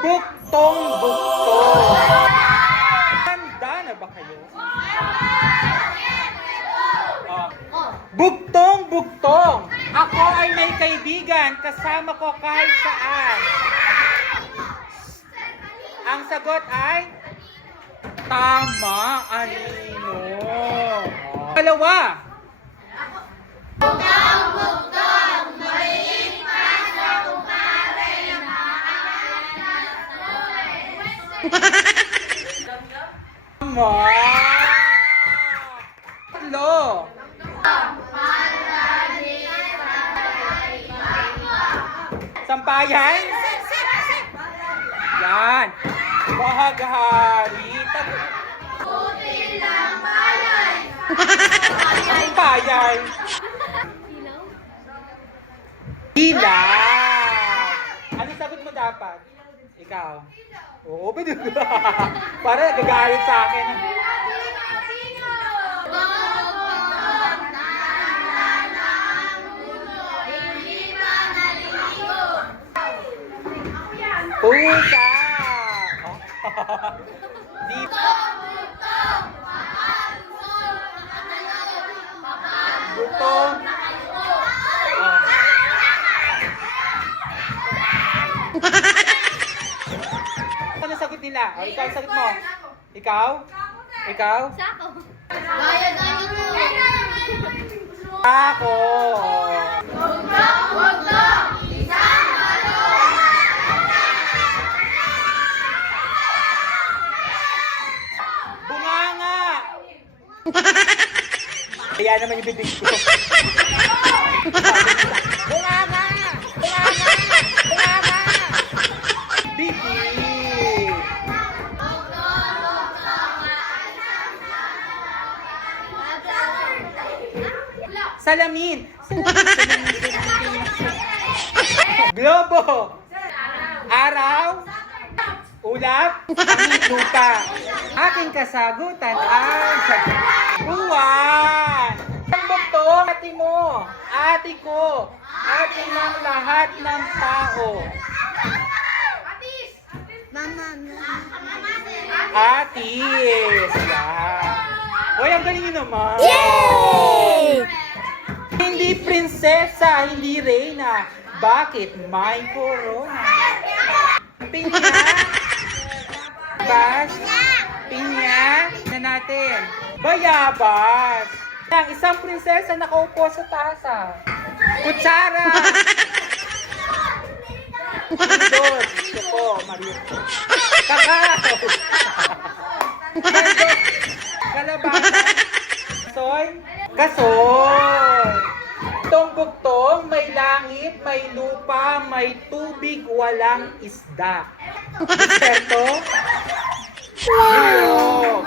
Buktong buktong. Handa na ba kayo? Buktong buktong. Ako ay may kaibigan, kasama ko kahit saan. Ang sagot ay tama, Anino. Dalawa. Tama. Tatlo. Sampayan. Yan. Bahaghari. Sampayan. Ilaw. Ano sagot mo dapat? Ikaw? Oo, pwede ba? Para gagalit sa akin. Pusa! Di butong. Ano sagot nila? O, ikaw ang sagot mo. Ikaw? Ikaw? Ako. Bunganga. Kaya naman yung bibig ko. Bunganga. Bunganga. Bunganga. Bibig. Salamin. Globo. Araw. Ulap. Ang lupa. Aking kasagutan ay buwan. Ang buktong ate mo. Ate ko. Ate ng lahat ng tao. Atis. Yan. Hoy, ang galing naman. Yay! Hindi prinsesa, hindi reyna. Bakit may corona? Pinya. Bas. Pinya. Na natin. Bayabas. Ang isang prinsesa nakaupo sa tasa. Kutsara. Sundot. Ito po, Mario. Kakao. Sundot. Kalabasa. Kasoy. Kasoy. Buktong-buktong, may langit, may lupa, may tubig, walang isda. Certo? Wow!